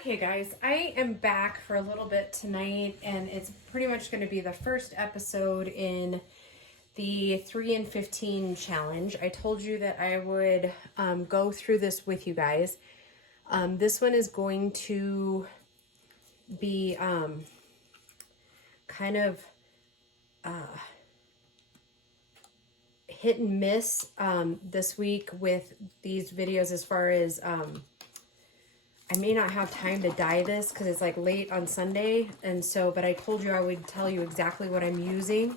Okay guys, I am back for a little bit tonight, and it's pretty much going to be the first episode in the 3 in 15 challenge. I told you that I would go through this with you guys. This one is going to be kind of hit and miss this week with these videos as far as I may not have time to dye this because it's like late on Sunday, and so, but I told you I would tell you exactly what I'm using,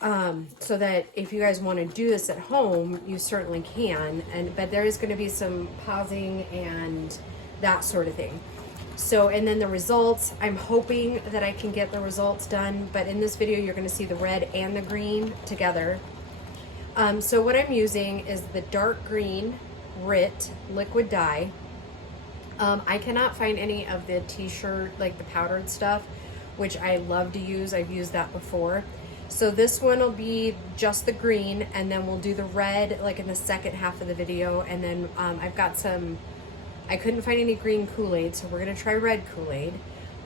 so that if you guys want to do this at home, you certainly can. But there is going to be some pausing and that sort of thing. So, and then the results, I'm hoping that I can get the results done, but in this video you're going to see the red and the green together. So what I'm using is the dark green Rit liquid dye. I cannot find any of the t-shirt, like the powdered stuff, which I love to use. I've used that before. So this one will be just the green, and then we'll do the red like in the second half of the video. And then I've got some, I couldn't find any green Kool-Aid, so we're gonna try red Kool-Aid.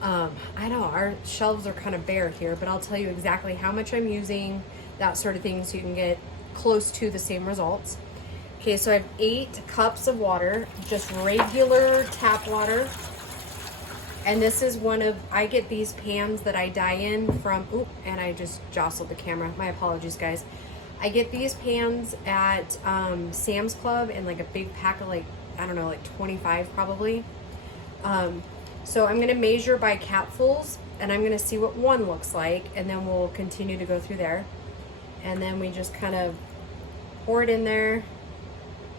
I know our shelves are kind of bare here, but I'll tell you exactly how much I'm using, that sort of thing, so you can get close to the same results. Okay, so I have 8 cups of water, just regular tap water. And this is one of, I get these pans that I dye in from, oop, and I just jostled the camera. My apologies, guys. I get these pans at Sam's Club in like a big pack of like, I don't know, like 25 probably. So I'm gonna measure by capfuls, and I'm gonna see what one looks like, and then we'll continue to go through there. And then we just kind of pour it in there.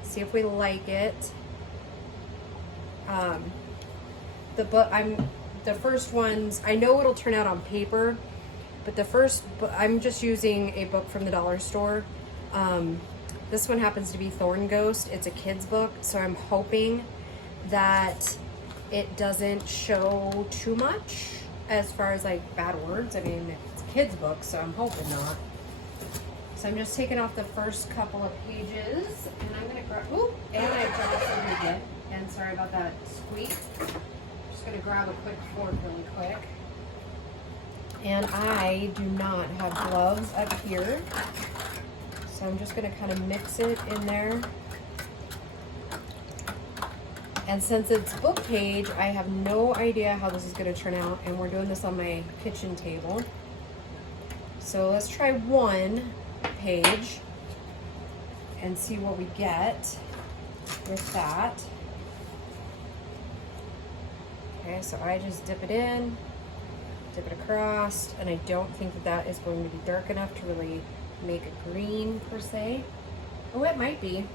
See if we like it. The first ones, I know it'll turn out on paper, but I'm just using a book from the dollar store. This one happens to be Thorn Ghost. It's a kid's book, so I'm hoping that it doesn't show too much as far as like bad words. I mean, it's a kid's book, so I'm hoping not. So I'm just taking off the first couple of pages, and I'm gonna grab, ooh, and I jostled it again. And sorry about that squeak. I'm just gonna grab a quick fork really quick. And I do not have gloves up here, so I'm just gonna kind of mix it in there. And since it's book page, I have no idea how this is gonna turn out, and we're doing this on my kitchen table. So let's try one page and see what we get with that. Okay, so I just dip it in, dip it across, and I don't think that that is going to be dark enough to really make a green per se. Oh, it might be.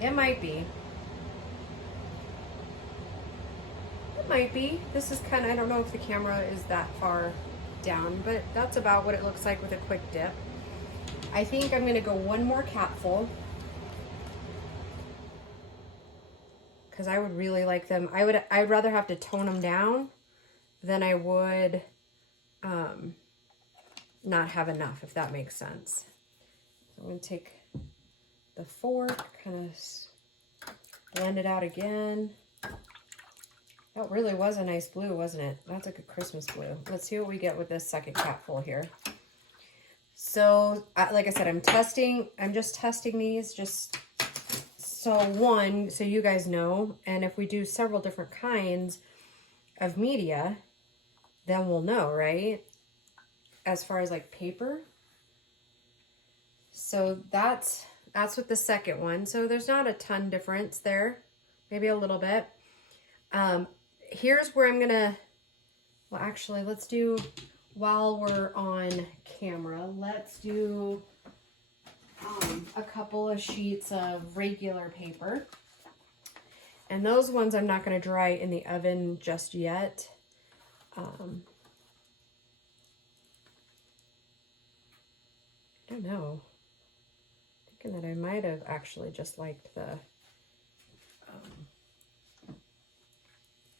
It might be. It might be. This is kind of, I don't know if the camera is that far down, but that's about what it looks like with a quick dip. I think I'm going to go one more capful, because I would really like them. I'd rather have to tone them down than I would not have enough, if that makes sense. So I'm going to take the fork, kind of blend it out again. That really was a nice blue, wasn't it? That's like a Christmas blue. Let's see what we get with this second capful here. So, like I said, I'm just testing these just so you guys know. And if we do several different kinds of media, then we'll know, right? As far as like paper. So that's with the second one. So there's not a ton difference there, maybe a little bit. Here's where I'm gonna, well, actually, let's do, while we're on camera, let's do a couple of sheets of regular paper. And those ones I'm not going to dry in the oven just yet. I don't know. Thinking that I might have actually just liked the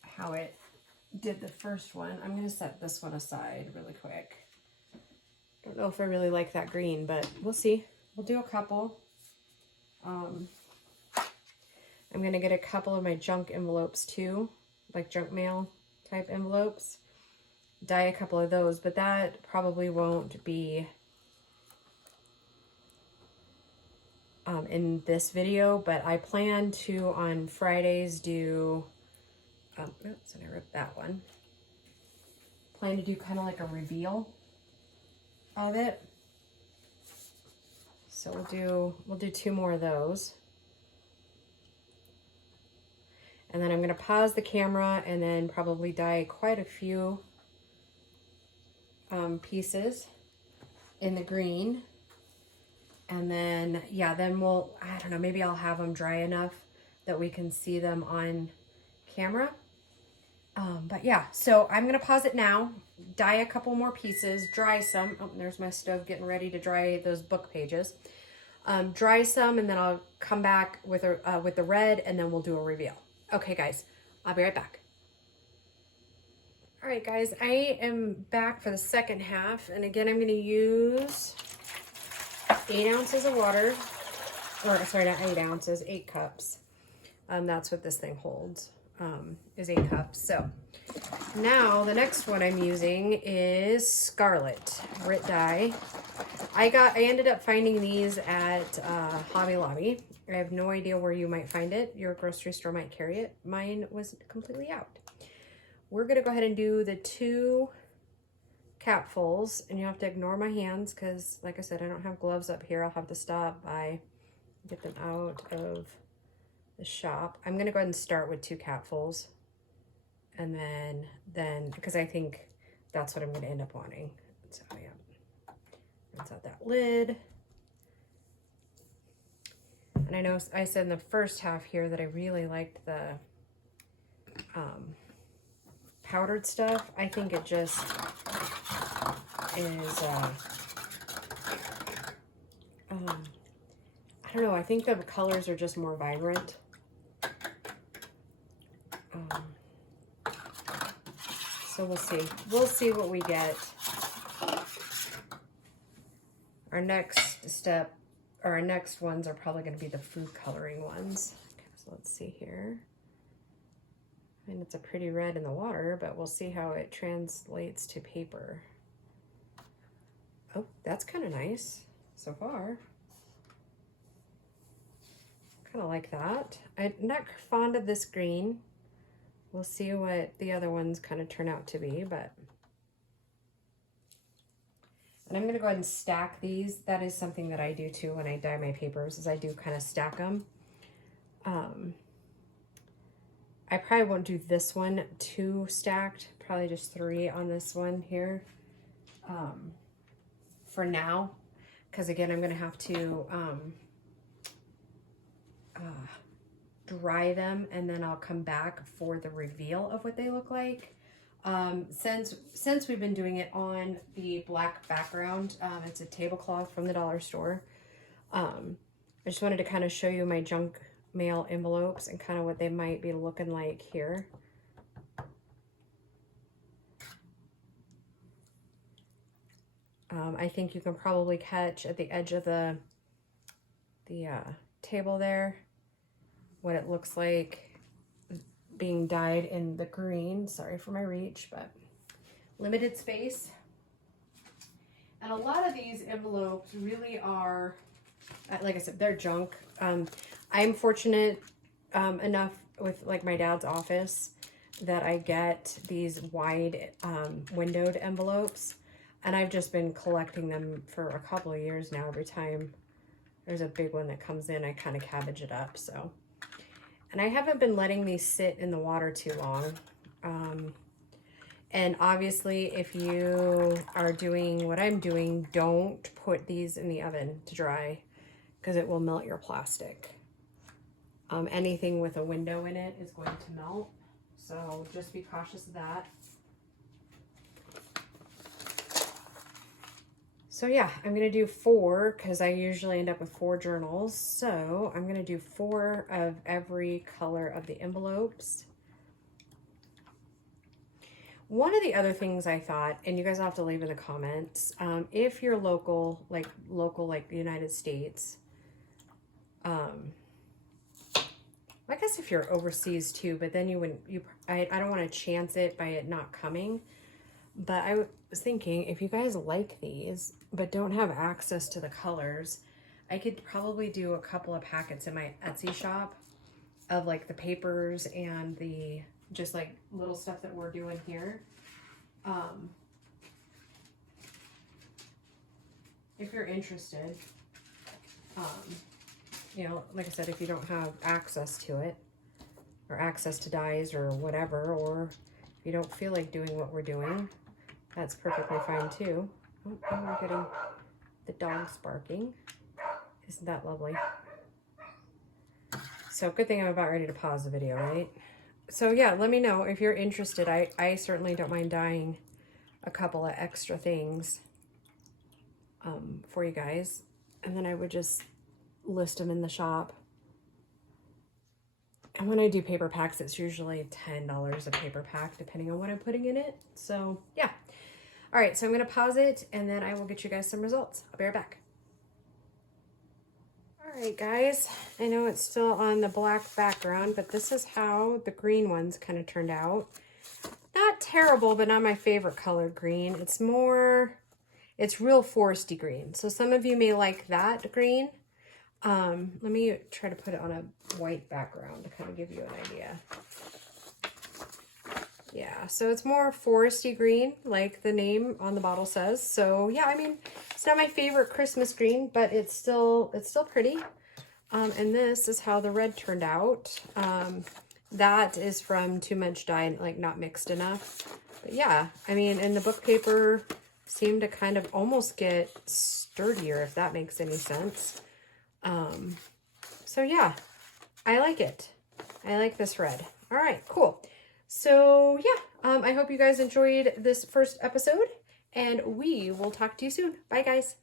how it did the first one. I'm going to set this one aside really quick. Don't know if I really like that green, but we'll see. We'll do a couple. I'm going to get a couple of my junk envelopes too. like junk mail type envelopes. Dye a couple of those, but that probably won't be in this video, but I plan to on Fridays do, oops, and I ripped that one. Plan to do kind of like a reveal of it. So we'll do 2 more of those. And then I'm going to pause the camera and then probably dye quite a few pieces in the green. And then, yeah, then I don't know, maybe I'll have them dry enough that we can see them on camera. But yeah, so I'm going to pause it now, dye a couple more pieces, dry some. Oh, there's my stove getting ready to dry those book pages. Dry some, and then I'll come back with the red, and then we'll do a reveal. Okay, guys, I'll be right back. All right, guys, I am back for the second half, and again, I'm going to use 8 ounces of water, or sorry, not 8 ounces, 8 cups. That's what this thing holds, is 8 cups. So now the next one I'm using is Scarlet Rit Dye. I ended up finding these at Hobby Lobby. I have no idea where you might find it. Your grocery store might carry it. Mine was completely out. We're gonna go ahead and do the 2 capfuls, and you have to ignore my hands because, like I said, I don't have gloves up here. I'll have to stop by, get them out of the shop. I'm gonna go ahead and start with 2 capfuls, and then because I think that's what I'm gonna end up wanting. So yeah, rinse out that lid. And I know I said in the first half here that I really liked the powdered stuff. I think it just is, I don't know, I think the colors are just more vibrant. So we'll see. We'll see what we get. Our next step, or our next ones are probably going to be the food coloring ones. Okay, so let's see here. I mean, it's a pretty red in the water, but we'll see how it translates to paper. Oh, that's kind of nice so far. Kind of like that. I'm not fond of this green. We'll see what the other ones kind of turn out to be, but. And I'm going to go ahead and stack these. That is something that I do too when I dye my papers, is I do kind of stack them. I probably won't do this one 2 stacked, probably just 3 on this one here for now, because again, I'm going to have to dry them, and then I'll come back for the reveal of what they look like. Since we've been doing it on the black background, it's a tablecloth from the dollar store. I just wanted to kind of show you my junk mail envelopes and kind of what they might be looking like here. I think you can probably catch at the edge of the table there what it looks like being dyed in the green. Sorry for my reach, but limited space. And a lot of these envelopes really are, like I said, they're junk. I'm fortunate enough with like my dad's office that I get these wide windowed envelopes, and I've just been collecting them for a couple of years now. Every time there's a big one that comes in, I kind of cabbage it up. So, and I haven't been letting these sit in the water too long. And obviously, if you are doing what I'm doing, don't put these in the oven to dry because it will melt your plastic. Anything with a window in it is going to melt, so just be cautious of that. So yeah, I'm going to do 4 because I usually end up with 4 journals. So I'm going to do 4 of every color of the envelopes. One of the other things I thought, and you guys will have to leave in the comments, if you're local like the United States, I guess if you're overseas too, but then you wouldn't, I don't want to chance it by it not coming. But I was thinking, if you guys like these, but don't have access to the colors, I could probably do a couple of packets in my Etsy shop of like the papers and the just like little stuff that we're doing here. If you're interested, you know, like I said, if you don't have access to it or access to dyes or whatever, or if you don't feel like doing what we're doing, that's perfectly fine too. Oh, we're getting the dogs barking. Isn't that lovely? So good thing I'm about ready to pause the video, right? So yeah, let me know if you're interested. I certainly don't mind dyeing a couple of extra things for you guys. And then I would just list them in the shop. And when I do paper packs, it's usually $10 a paper pack, depending on what I'm putting in it. So yeah. All right, so I'm gonna pause it and then I will get you guys some results. I'll be right back. All right, guys, I know it's still on the black background, but this is how the green ones kind of turned out. Not terrible, but not my favorite color green. It's more, it's real foresty green. So some of you may like that green. Let me try to put it on a white background to kind of give you an idea. Yeah, so it's more foresty green, like the name on the bottle says. So yeah, I mean, it's not my favorite Christmas green, but it's still pretty. And this is how the red turned out. That is from too much dye, like not mixed enough. But yeah, I mean, and the book paper seemed to kind of almost get sturdier, if that makes any sense. So yeah, I like it. I like this red. All right, cool. So yeah, I hope you guys enjoyed this first episode, and we will talk to you soon. Bye, guys.